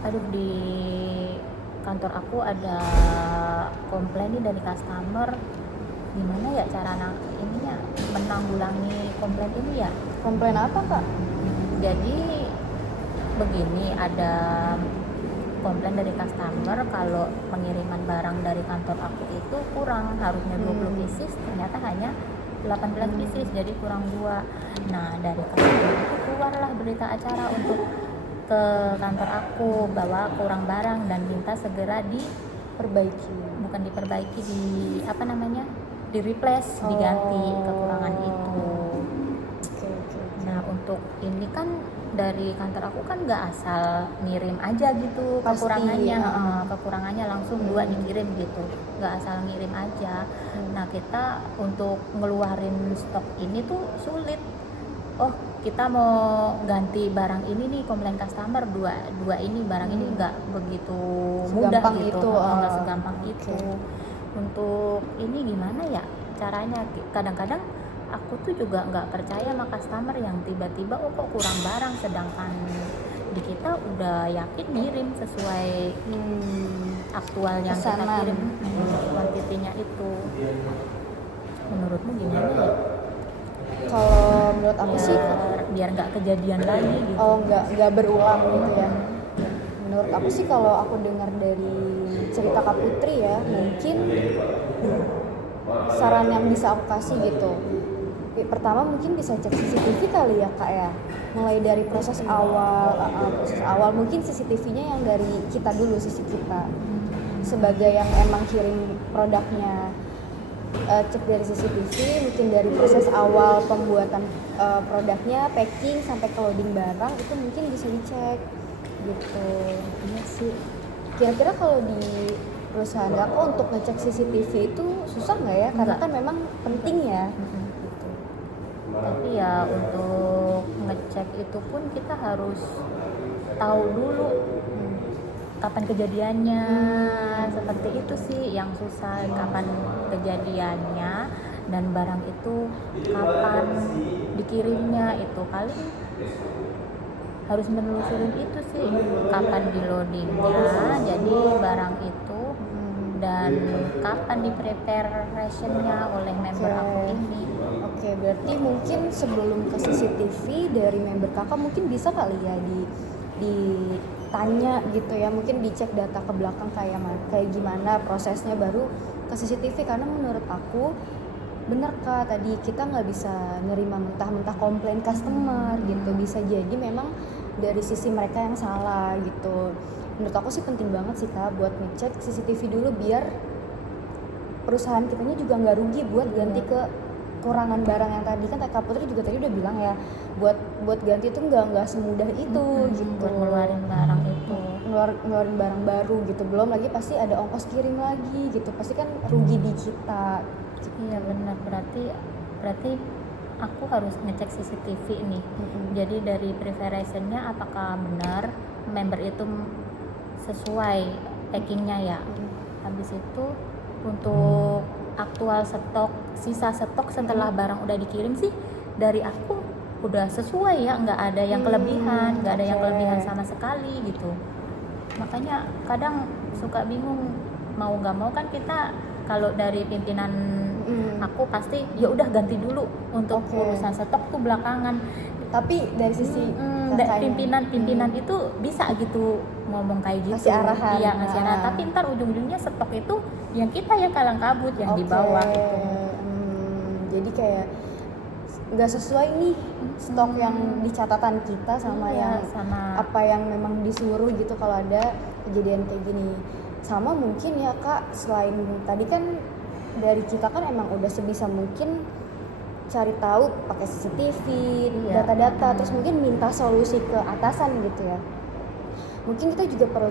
Aduh, di kantor aku ada komplain nih dari customer. Gimana ya cara ininya menanggulangi komplain ini ya? Komplain apa kak? Jadi begini, ada komplain dari customer kalau pengiriman barang dari kantor aku itu kurang, harusnya 20 pieces ternyata hanya 18 pieces, jadi kurang 2. Nah, dari customer itu keluarlah berita acara untuk ke kantor aku bahwa kurang barang dan minta segera bukan diperbaiki, di replace, diganti kekurangan itu. Nah, untuk ini kan dari kantor aku kan nggak asal ngirim aja gitu. Pasti, Kekurangannya langsung 2 dikirim gitu, nggak asal ngirim aja. Nah, kita untuk ngeluarin stok ini tuh sulit. Oh, kita mau ganti barang ini nih, komplain customer dua ini barang ini nggak begitu mudah Segampang gitu, itu, nggak segampang itu. Untuk ini gimana ya caranya? Kadang-kadang aku tuh juga nggak percaya sama customer yang tiba-tiba kok kurang barang, sedangkan di kita udah yakin ngirim sesuai aktual yang kita kirim, kuantitinya itu. Menurutmu gimana ya? Kalau menurut aku sih biar nggak kejadian lagi gitu. nggak berulang gitu ya. Menurut aku sih kalau aku dengar dari cerita Kak Putri ya, mungkin saran yang bisa aku kasih gitu. Pertama mungkin bisa cek CCTV kali ya kak ya, mulai dari proses awal mungkin CCTV-nya yang dari kita dulu, sisi kita sebagai yang emang kirim produknya. Cek dari CCTV, mungkin dari proses awal pembuatan produknya, packing sampai ke loading barang itu mungkin bisa dicek gitu. Iya sih. Kira-kira kalau di perusahaan aku untuk ngecek CCTV itu susah nggak ya? Karena kan memang penting ya. Tapi ya untuk ngecek itu pun kita harus tahu dulu kapan kejadiannya. Seperti itu sih yang susah, kapan kejadiannya dan barang itu kapan dikirimnya. Itu paling harus menelusurin itu sih, kapan di loadingnya jadi barang itu dan kapan di preparationnya oleh member aku ini. Oke, berarti mungkin sebelum ke CCTV dari member kakak mungkin bisa kali ya ditanya gitu ya, mungkin dicek data ke belakang kayak gimana prosesnya baru ke CCTV. Karena menurut aku bener kak, tadi kita nggak bisa nerima mentah-mentah komplain customer gitu, bisa jadi memang dari sisi mereka yang salah gitu. Menurut aku sih penting banget sih kak buat ngecek CCTV dulu biar perusahaan kitanya juga nggak rugi buat ganti ke kurangan barang yang tadi. Kan Kak Putri juga tadi udah bilang ya, buat ganti itu nggak semudah itu gitu. Buat ngeluarin barang itu, ngeluarin barang baru gitu, belum lagi pasti ada ongkos kirim lagi gitu, pasti kan rugi di kita. Iya benar, berarti aku harus ngecek CCTV nih. Jadi dari preparationnya apakah benar member itu sesuai packingnya ya. Habis itu untuk aktual stok, sisa stok setelah barang udah dikirim sih dari aku udah sesuai ya, nggak ada yang kelebihan, nggak ada yang kelebihan sama sekali gitu. Makanya kadang suka bingung, mau nggak mau kan kita kalau dari pimpinan aku pasti ya udah ganti dulu untuk urusan stok tuh belakangan. Tapi dari sisi pimpinan itu bisa gitu ngomong kayak gitu, masih arahan. Iya masih arahan, tapi ntar ujung-ujungnya stok itu yang kita yang kalang kabut, yang di bawah gitu. Jadi kayak nggak sesuai nih stok yang di catatan kita sama apa yang memang disuruh gitu kalau ada kejadian kayak gini. Sama mungkin ya kak, selain tadi kan dari kita kan emang udah sebisa mungkin cari tahu pakai CCTV, data-data, terus mungkin minta solusi ke atasan gitu ya. Mungkin kita juga perlu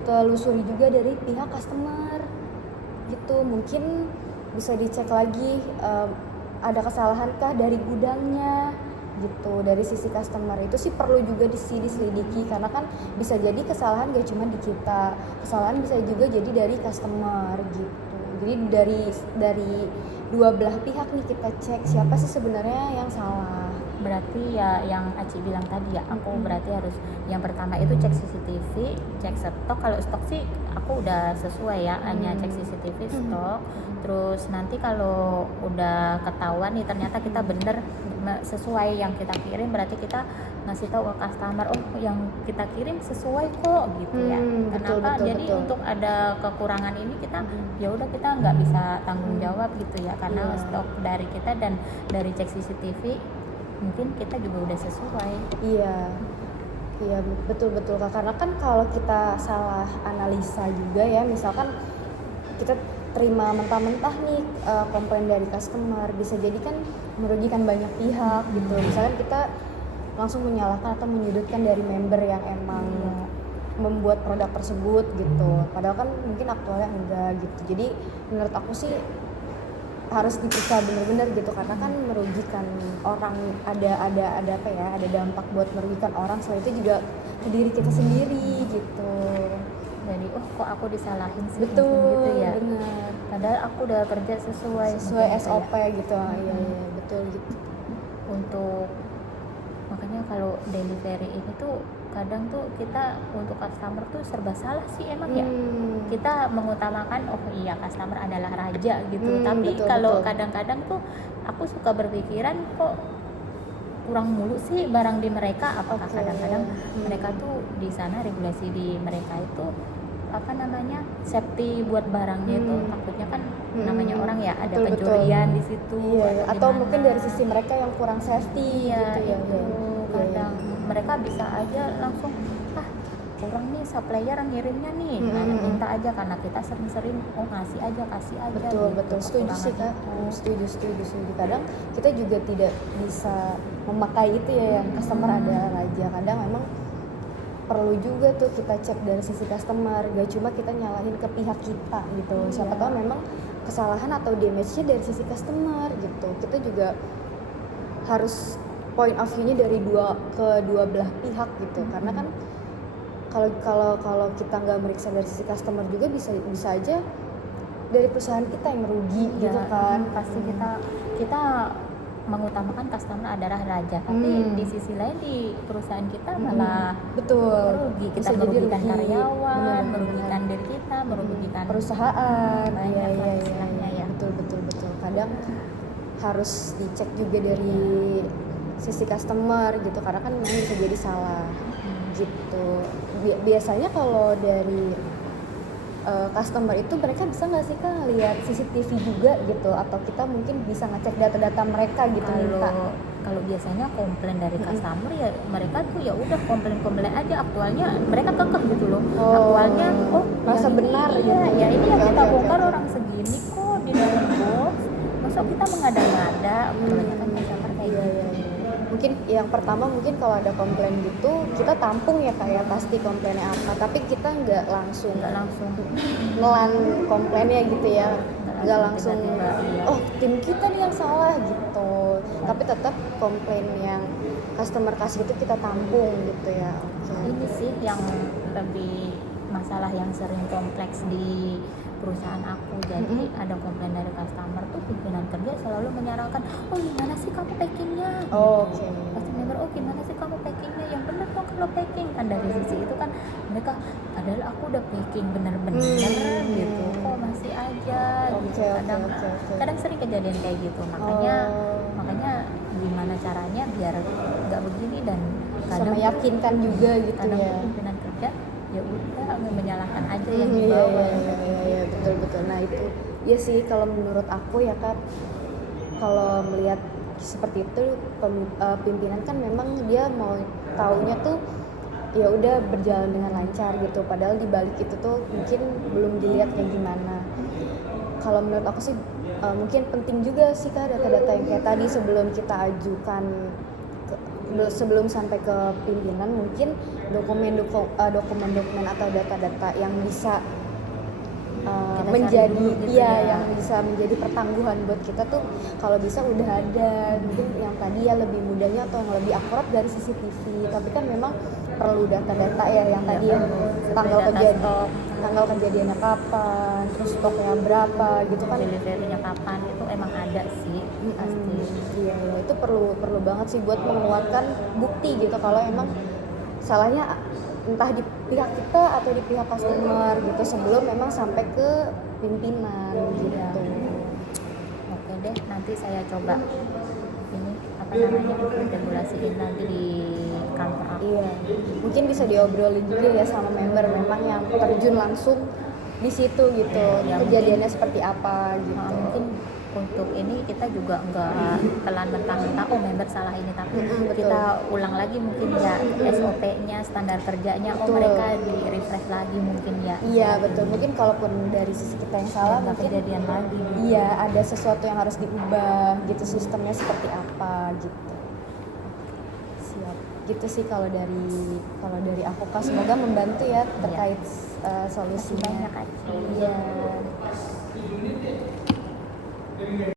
telusuri juga dari pihak customer gitu. Mungkin bisa dicek lagi ada kesalahankah dari gudangnya gitu. Dari sisi customer itu sih perlu juga diselidiki, karena kan bisa jadi kesalahan gak cuma di kita, kesalahan bisa juga jadi dari customer gitu. Jadi dari dua belah pihak nih kita cek siapa sih sebenarnya yang salah Berarti ya yang Aci bilang tadi ya, aku berarti harus yang pertama itu cek CCTV, cek stok. Kalau stok sih aku udah sesuai ya, hanya cek CCTV, stok. Terus nanti kalau udah ketahuan nih ternyata kita bener sesuai yang kita kirim, berarti kita ngasih tahu ke customer, oh yang kita kirim sesuai kok gitu ya. Kenapa? Jadi untuk ada kekurangan ini kita ya udah kita nggak bisa tanggung jawab gitu ya, karena stok dari kita dan dari cek CCTV mungkin kita juga udah sesuai. Iya betul Kak, karena kan kalau kita salah analisa juga ya, misalkan kita terima mentah-mentah nih komplain dari customer, bisa jadi kan merugikan banyak pihak gitu. Misalkan kita langsung menyalahkan atau menyudutkan dari member yang emang membuat produk tersebut gitu, padahal kan mungkin aktualnya enggak gitu. Jadi menurut aku sih harus diperiksa benar-benar gitu, karena kan merugikan orang, ada apa ya, ada dampak buat merugikan orang, selain itu juga ke diri kita sendiri gitu. Jadi kok aku disalahin sih, betul gitu ya, benar, padahal aku udah kerja sesuai SOP ya. Gitu. Iya betul gitu. Untuk makanya kalau delivery ini tuh kadang tuh kita untuk customer tuh serba salah sih emang ya. Kita mengutamakan customer adalah raja gitu, tapi kalau kadang-kadang tuh aku suka berpikiran kok kurang mulu sih barang di mereka. Apakah kadang-kadang mereka tuh di sana regulasi di mereka itu safety buat barangnya itu, takutnya kan namanya orang ya ada pencurian di situ, atau mungkin dari sisi mereka yang kurang safety gitu ya. Kadang mereka bisa aja langsung kurang nih supplier ngirimnya nih, minta aja karena kita sering-sering kasih aja betul gitu, setuju sih Kak, setuju. Kadang kita juga tidak bisa memakai itu ya, yang customer ada raja. Kadang memang perlu juga tuh kita cek dari sisi customer, gak cuma kita nyalahin ke pihak kita gitu. Siapa tahu memang kesalahan atau damage-nya dari sisi customer gitu. Kita juga harus point of view-nya dari kedua belah pihak gitu. Karena kan kalau kita nggak meriksa dari sisi customer juga bisa aja dari perusahaan kita yang merugi gitu kan. Pasti kita mengutamakan customer adalah raja, tapi di sisi lain di perusahaan kita malah merugi. Kita merugikan karyawan, merugikan diri kita, merugikan perusahaan. Banyak istilahnya ya. Betul. Kadang harus dicek juga dari sisi customer gitu, karena kan memang bisa jadi salah gitu. Biasanya kalau dari customer itu mereka bisa nggak sih Kak lihat CCTV juga gitu, atau kita mungkin bisa ngecek data-data mereka gitu? Kalau biasanya komplain dari customer ya mereka tuh ya udah komplain aja, aktualnya mereka kekeh gitu loh. Aktualnya merasa benar gitu. Ya ini yang kita bongkar orang segini kok di dalam box, masa kita mengada-ngada, kebanyakan customer kayak gitu. Mungkin yang pertama kalau ada komplain gitu kita tampung ya kayak pasti komplainnya apa, tapi kita nggak langsung nelan komplainnya gitu ya, nggak langsung tim kita nih yang salah gitu, tapi tetap komplain yang customer kasih itu kita tampung gitu ya. Ini sih yang lebih masalah yang sering kompleks di perusahaan aku. Jadi ada komplain dari customer tuh, pimpinan kerja selalu menyarankan, gimana sih kamu packingnya? Pasti member, gimana sih kamu packingnya, yang bener dong kalau packing. Kan dari sisi itu kan mereka, padahal aku udah packing bener-bener gitu, kok masih aja. Kadang sering kejadian kayak gitu, makanya gimana caranya biar nggak begini, dan kadang meyakinkan juga gitu. Kadang pimpinan kerja ya udah menyalahkan aja yang di bawah. Iya, betul. Nah itu ya sih kalau menurut aku ya Kak, kalau melihat seperti itu pimpinan kan memang dia mau taunya tuh ya udah berjalan dengan lancar gitu, padahal di balik itu tuh mungkin belum dilihat kayak gimana. Kalau menurut aku sih mungkin penting juga sih Kak data-data yang kayak tadi sebelum kita ajukan sebelum sampai ke pimpinan, mungkin dokumen-dokumen atau data-data yang bisa yang bisa menjadi pertangguhan buat kita tuh kalau bisa udah ada. Mungkin yang tadi ya lebih mudahnya atau yang lebih akurat dari CCTV, tapi kan memang perlu data-data ya yang tadi yang tanggal kejadiannya kapan, terus stoknya berapa gitu kan, deliverynya kapan, itu emang ada sih. pasti. Iya, ya, itu perlu banget sih buat menguatkan bukti gitu kalau emang salahnya entah di pihak kita atau di pihak customer gitu sebelum memang sampai ke pimpinan gitu. Iya. Oke deh, nanti saya coba ini apa namanya regulasiin nanti di kantor aku. Iya, mungkin bisa diobrolin juga ya sama member memang yang terjun langsung di situ gitu, Ya, kejadiannya seperti apa gitu. mungkin untuk ini kita juga nggak telan mentah-mentah member salah ini, tapi betul. kita ulang lagi mungkin ya SOP-nya, standar kerjanya, Betul. mereka di refresh lagi mungkin ya. Iya betul, mungkin kalaupun dari sisi kita yang salah Nggak mungkin kejadian lagi. iya ada sesuatu yang harus diubah gitu, sistemnya seperti apa gitu. Siap, gitu sih kalau dari aku Kak, semoga membantu ya terkait solusinya. Banyak aja. Iya.